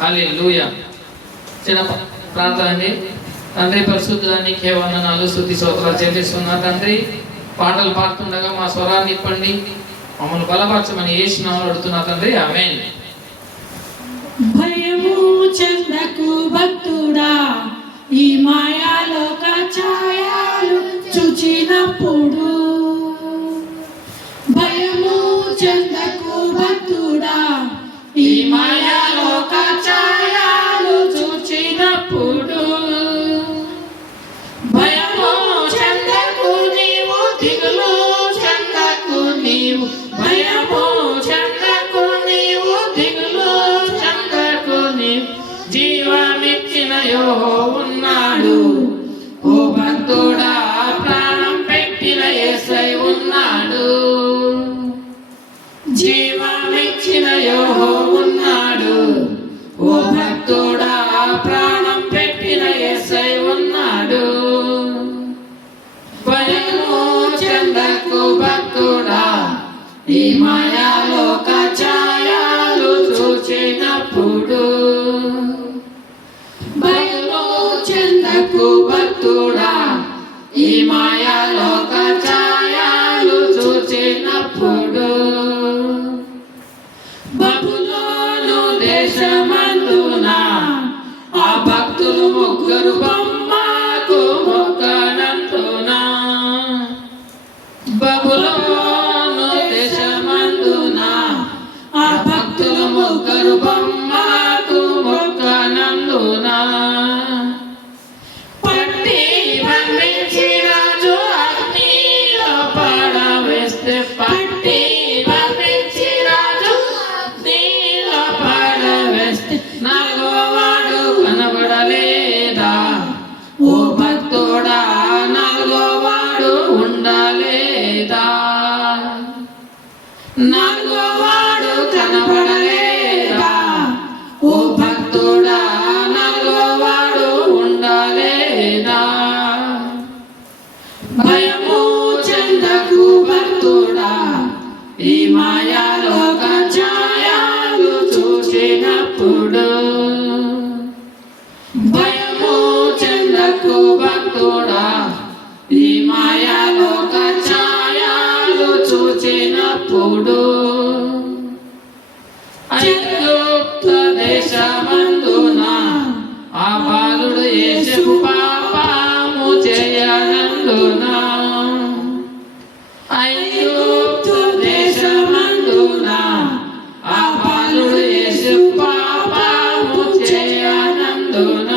హల్లెలూయా. చిన్న ప్రార్థన అండి. తండ్రి పరిశుద్ధానికి వందనాలు, స్తుతి స్తోత్రాలు చెల్లిస్తున్నా తండ్రి. పాటలు పాడుతుండగా మా స్వరాన్ని ఇప్పండి, మమ్మల్ని బలపరచమని యేసు నామములో అడుగుతున్నా తండ్రి, ఆమేన్. భయము చెందకు భక్తుడా, ఈ మాయాలోక ఛాయలు చూచినప్పుడు. భయము చెందకు భక్తుడా, ఈ మాయాలోక ఛాయలు చూచినప్పుడు. భయము చెందకు నీవు, దిగులు చెందకు నీవు. భయము చెందకు నీవు, దిగులు చెందకు నీవు. జీవమిచ్చిన యెహోవా ఉన్నాడు. ఓ భక్తుడా, ప్రాణం పెట్టిన యేసయ్య ఉన్నాడు. జీవమిచ్చిన యెహోవా ఉన్నాడు. ఓ భక్తుడా, ప్రాణం పెట్టిన యేసయ్య ఉన్నాడు. భయము చెందకు భక్తుడా, ఈ మాయాలోక ఛాయలు చూచినప్పుడు. భయము చెందకు భక్తుడా, ఈ మాయాలోక ఛాయలు చూచినప్పుడు. బబులోను దేశమందున ఆ భక్తులు ముగ్గురు బొమ్మకు మొక్కనందున. బబులోను దేశమందున ఆ భక్తులు ముగ్గురు బొమ్మకు మొక్కనందున. పట్టి బంధించి రాజు అగ్నిలో పడవేస్తే. పట్టి బంధించి రాజు అగ్నిలో పడవేస్తే. నాలుగోవాడు కనబడలేదా? ఓ భక్తుడా, నాలుగోవాడు ఉండలేదా? నాలుగోవాడు కనబడలేదా? ఓ భక్తుడా, నాలుగోవాడు ఉండలేదా? భయము చెందకు భక్తుడా, ఈ మాయాలోక ఛాయలు చూసినప్పుడు. భయము చెందకు భక్తుడా, ఈ మాయాలోక ఛాయలు చూచినప్పుడు. ఐగుప్తు దేశమందున ఆ బాలుడు యేసుకు పాపము చేయనందున. ఐగుప్తు దేశమందున ఆ బాలుడు యేసుకు పాపము చేయనందున.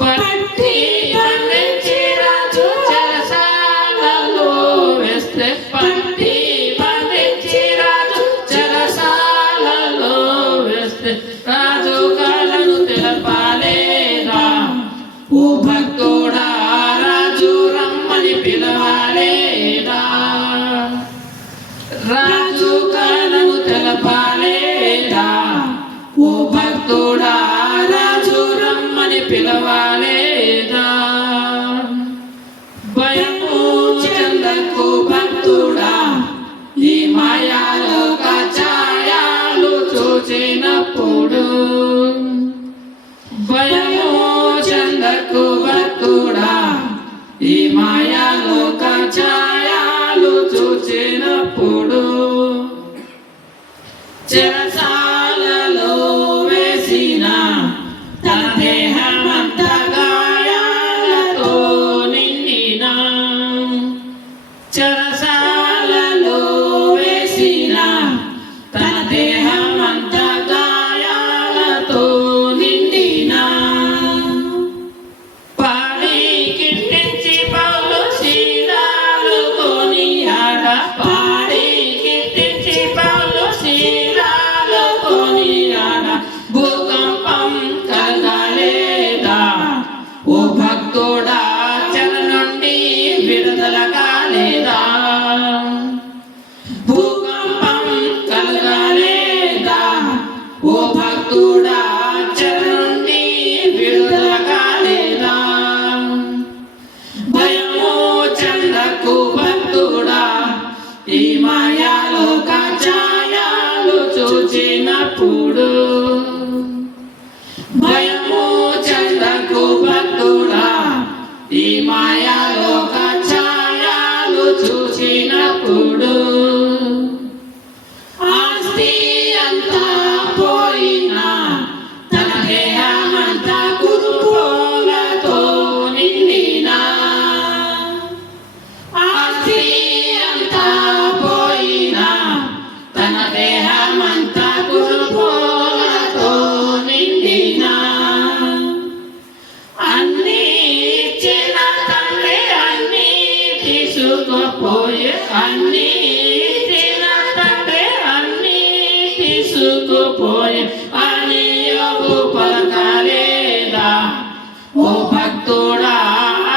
పట్టి బంధించి రాజు చెరసాలలో వేస్తే. పట్టి బంధించి రాజు చెరసాలలో వేస్తే. రాజు కలను తెలపాలేదా? ఓ భక్తుడా, రాజు రమ్మని పిలవాలేదా? రాజు కలను తెలపాలేదా? ఓ భక్తుడా, రాజు రమ్మని పిలవాలేదా? భయము చెందకు భక్తుడా, ఈ మాయాలోక ఛాయలు చూచినప్పుడు. భయము చెందకు భక్తుడా, ఈ మాయాలోక ఛాయలు చూచినప్పుడు. చెరసాలలో వేసిన తన దేహమంతా గాయాలతో నిండిన. చెరసాలలో వేసిన తన దేహమంతా గాయాలతో నిండిన. పాడి కిట్టించి పౌలు శీలాలు కొనియాడ. పాడి కిట్టించి పౌలు శీలాలు కొనియాడ. భూకంపం కలగలేదా? ఓ భక్తుడా, చెర నుండి విడుదల కాలేదా? భూకంపం కలగలేదా? ఓ భక్తుడా, చెర నుండి విడుదల కాలేదా? భయము చెందకు భక్తుడా, ఈ మాయాలోక ఛాయలు చూచినప్పుడు. భయము చెందకు భక్తుడా ఈ మాయాలోక ఛాయలు చూసినప్పుడు ఆస్తి అంతా పోయినా తన దేహమంతా కురుపోలతో నిండినా ఆస్తి అంతా పోయినా తన దేహమంతా కురుపోలతో నిండినా అన్నీ ఇచ్చిన తండ్రి అన్నీ తీసుకుపోయే అన్నీ ఇచ్చిన తండ్రి అన్నీ తీసుకుపోయే అని యోగు పలకలేదా ఓ భక్తుడా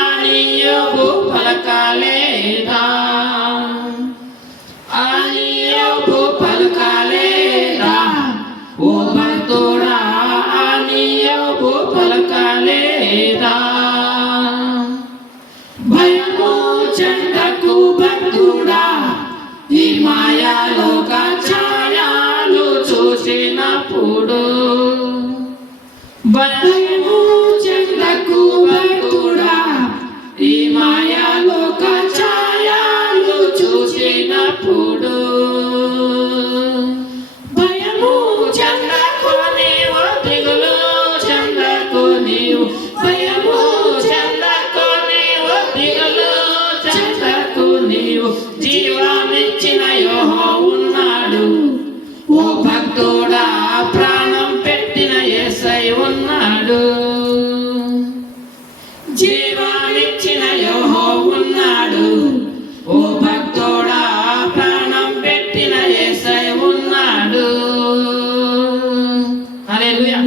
అని యోగు పలకలేదా అని యోగు పలకలేదా ఓ భక్తుడా అని యోగు పలకలేదా భయము చెందకు భక్తుడా ఈ మాయాలోక ఛాయలు చూసినప్పుడు భయము చెందకు భక్తుడా ఈ మాయాలోక ఛాయలు చూసినప్పుడు భయము చెందకు నీవు దిగులు చెందకు నీవు భయము చెందకు నీవు దిగులు చెందకు నీవు జీవాన్నిచ్చిన యెహోవా ఉన్నాడు ఓ భక్తుడా ప్రాణం పెట్టిన యేసై ఉన్నాడు జీవాన్నిచ్చిన యెహోవా ఉన్నాడు ఓ భక్తుడా ప్రాణం పెట్టిన యేసై ఉన్నాడు హల్లెలూయా.